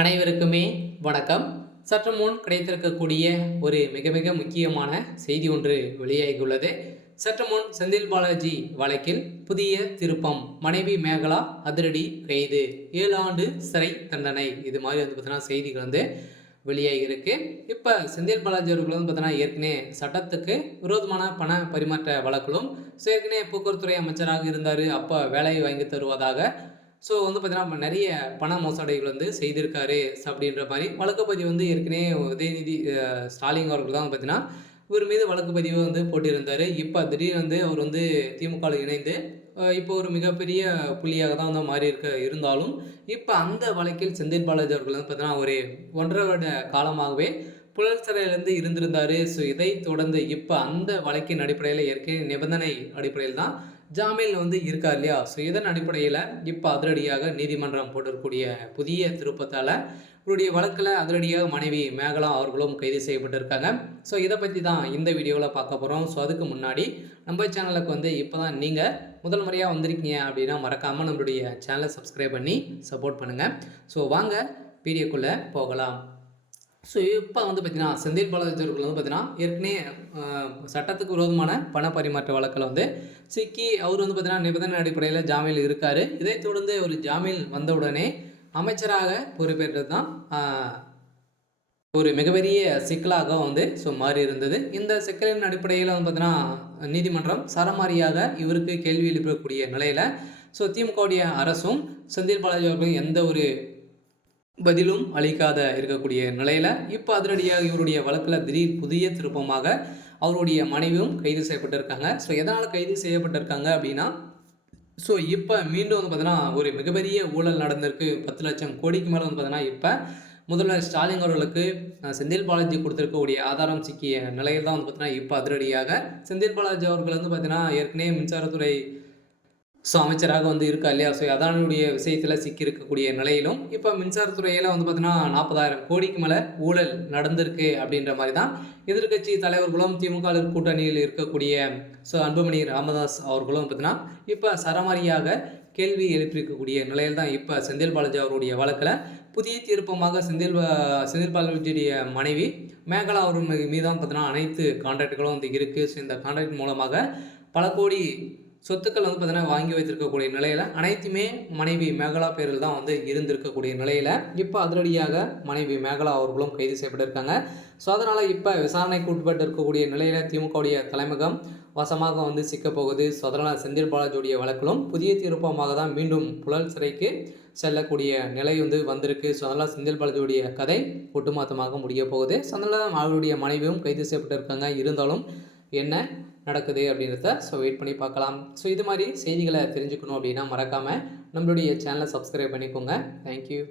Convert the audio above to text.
அனைவருக்குமே வணக்கம். சற்று முன் கிடைத்திருக்கக்கூடிய ஒரு மிக மிக முக்கியமான செய்தி ஒன்று வெளியாகியுள்ளது. சற்று முன் செந்தில் பாலாஜி வழக்கில் புதிய திருப்பம். மனைவி மேகலா அதிரடி கைது, 7 ஆண்டு சிறை தண்டனை. இது மாதிரி பார்த்தீங்கன்னா செய்திகள் வெளியாகியிருக்கு. இப்போ செந்தில் பாலாஜி அவர்கள் பார்த்தீங்கன்னா ஏற்கனவே சட்டத்துக்கு விரோதமான பண பரிமாற்ற வழக்கிலும் ஏற்கனவே போக்குவரத்துறை அமைச்சராக இருந்தார். அப்போ வேலையை வாங்கி தருவதாக பார்த்தீங்கன்னா நிறைய பண மோசடிகள் செய்திருக்காரு அப்படின்ற மாதிரி வழக்கு பதிவு ஏற்கனவே உதயநிதி ஸ்டாலின் அவர்கள் தான் பார்த்தீங்கன்னா இவர் மீது வழக்கு பதிவு போட்டிருந்தார். இப்போ திடீர்னு அவர் திமுகவில் இணைந்து இப்போ ஒரு மிகப்பெரிய புள்ளியாக தான் மாறி இருந்தாலும் இப்போ அந்த வழக்கில் செந்தில் பாலாஜி அவர்கள் பார்த்தீங்கன்னா ஒரு 1.5 வருட காலமாகவே புழல் சிறையிலேருந்து இருந்திருந்தார். இதை தொடர்ந்து இப்போ அந்த வழக்கின் அடிப்படையில் ஏற்கனவே நிபந்தனை அடிப்படையில் தான் ஜாமீன் இருக்கார் இல்லையா. இதன் அடிப்படையில் இப்போ அதிரடியாக நீதிமன்றம் போட்டிருக்கக்கூடிய புதிய திருப்பத்தால் இவருடைய வழக்கில் அதிரடியாக மனைவி மேகலா அவர்களும் கைது செய்யப்பட்டிருக்காங்க. இதை பற்றி தான் இந்த வீடியோவில் பார்க்க போகிறோம். அதுக்கு முன்னாடி நம்ம சேனலுக்கு இப்போ தான் நீங்கள் முதல் முறையாக வந்திருக்கீங்க அப்படின்னா மறக்காமல் நம்மளுடைய சேனலை சப்ஸ்கிரைப் பண்ணி சப்போர்ட் பண்ணுங்கள். வாங்க வீடியோக்குள்ளே போகலாம். இப்போ பார்த்தீங்கன்னா செந்தில் பாலாஜி அவர்கள் பார்த்தீங்கன்னா ஏற்கனவே சட்டத்துக்கு விரோதமான பண பரிமாற்ற வழக்கில் சிக்கி அவர் பார்த்தீங்கன்னா நிபந்தனை அடிப்படையில் ஜாமீனில் இருக்கார். இதை தொடர்ந்து ஒரு ஜாமீன் வந்தவுடனே அமைச்சராக பொறுப்பேற்றது தான் ஒரு மிகப்பெரிய சிக்கலாக மாறி இருந்தது. இந்த சிக்கலின் அடிப்படையில் பார்த்தீங்கன்னா நீதிமன்றம் சரமாரியாக இவருக்கு கேள்வி எழுப்பக்கூடிய நிலையில் திமுகவுடைய அரசும் செந்தில் பாலாஜி அவர்களும் எந்த ஒரு பதிலும் அளிக்காத இருக்கக்கூடிய நிலையில் இப்போ அதிரடியாக இவருடைய வழக்கில் திடீர் புதிய திருப்பமாக அவருடைய மனைவியும் கைது செய்யப்பட்டிருக்காங்க. எதனால் கைது செய்யப்பட்டிருக்காங்க அப்படின்னா இப்போ மீண்டும் பார்த்தீங்கன்னா ஒரு மிகப்பெரிய ஊழல் நடந்திருக்கு. 10 லட்சம் கோடிக்கு மேலே பார்த்தீங்கன்னா இப்போ முதல்வர் ஸ்டாலின் அவர்களுக்கு செந்தில் பாலாஜி கொடுத்துருக்கக்கூடிய ஆதாரம் சிக்கிய நிலையில் தான் பார்த்தீங்கன்னா இப்போ அதிரடியாக செந்தில் பாலாஜி அவர்கள் பார்த்தீங்கன்னா ஏற்கனவே மின்சாரத்துறை அமைச்சராக இருக்கா இல்லையா. அதானுடைய விஷயத்தில் சிக்கியிருக்கக்கூடிய நிலையிலும் இப்போ மின்சாரத்துறையில் பார்த்தீங்கன்னா 40,000 கோடிக்கு மேலே ஊழல் நடந்திருக்கு அப்படின்ற மாதிரி தான் எதிர்கட்சி தலைவர்களும் திமுக கூட்டணியில் இருக்கக்கூடிய அன்புமணி ராமதாஸ் அவர்களும் பார்த்தீங்கன்னா இப்போ சரமாரியாக கேள்வி எழுப்பியிருக்கக்கூடிய நிலையில் தான் இப்போ செந்தில் பாலாஜி அவருடைய வழக்கில் புதிய திருப்பமாக செந்தில் பாலாஜியுடைய மனைவி மேகலா அவர் மீதான் பார்த்தீங்கன்னா அனைத்து கான்ட்ராக்டுகளும் இருக்குது. இந்த கான்ட்ராக்ட் மூலமாக பல கோடி சொத்துக்கள் பார்த்தீங்கன்னா வாங்கி வைத்திருக்கக்கூடிய நிலையில் அனைத்துமே மனைவி மேகலா பேரில் தான் இருந்திருக்கக்கூடிய நிலையில் இப்போ அதிரடியாக மனைவி மேகலா அவர்களும் கைது செய்யப்பட்டிருக்காங்க. அதனால் இப்போ விசாரணைக்கு உட்பட்டு இருக்கக்கூடிய நிலையில் திமுகவுடைய தலைமையகம் வசமாக சிக்கப்போகுது. அதனால் செந்தில் பாலாஜியுடைய வழக்கிலும் புதிய திருப்பமாக தான் மீண்டும் புழல் சிறைக்கு செல்லக்கூடிய நிலை வந்திருக்கு. அதனால் செந்தில் பாலாஜியுடைய கதை ஒட்டுமொத்தமாக முடிய போகுது. அதனால் அவருடைய மனைவியும் கைது செய்யப்பட்டிருக்காங்க. இருந்தாலும் என்ன நடக்குது அப்படின்றத வெயிட் பண்ணி பார்க்கலாம். இது மாதிரி செய்திகளை தெரிஞ்சுக்கணும் அப்படின்னா மறக்காமல் நம்மளுடைய சேனலை சப்ஸ்கிரைப் பண்ணிக்கோங்க. தேங்க்யூ.